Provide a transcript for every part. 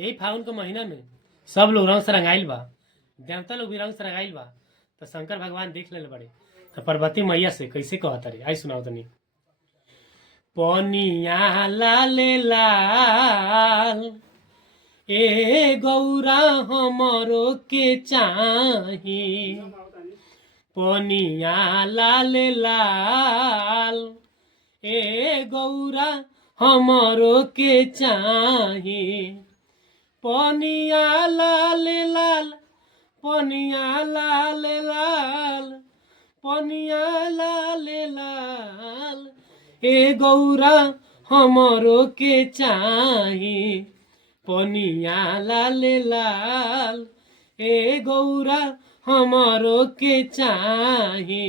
यही फागुन के महीना में सब लोग रंग से रंगाइल बा। देवता लोग भी रंग से रंगाइल बा। तो शंकर भगवान देख ले बड़े तो पार्वती मैया से कैसे कहता रे, आई सुनाओ तनी। पनिया लाले लाल ए गौरा हमरो के चाही, पनिया लाले लाल ए गौरा हमरो के चाही। पनिया लाल लाल पनिया लाल लाल पनिया लाल लाल ए गौरा हमरो के चाही, पनिया लाल लाल ए गौरा हमरो के चाही।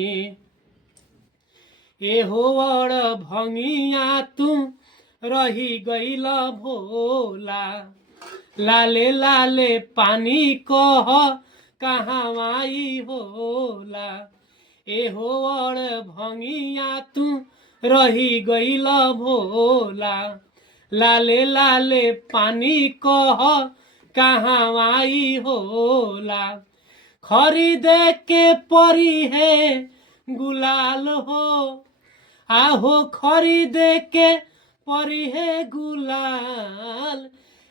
ए होड़ भंगिया तू रही गईल भोला, लाले लाले पानी कह कहवाई होला। ए होड़ भंगिया तू रही गईल भोला, लाले लाले पानी कह कहवाई होला। खरीदे के परी है गुलाल हो, आहो खरीदे के परी है गुलाल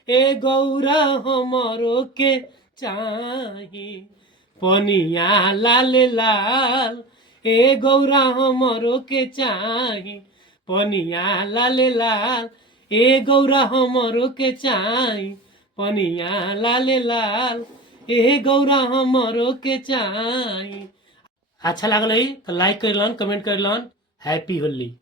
ए गौरा हमरो के चाही, पनिया लाल लाल ए गौरा हमरो के चाही, पनिया लाल लाल ए गौरा हमरो के चाही, पनिया लाल लाल ए गौरा हमरो के चाही। अच्छा लागल है तो लाइक कर लन, कमेंट कर लन। हैप्पी होली।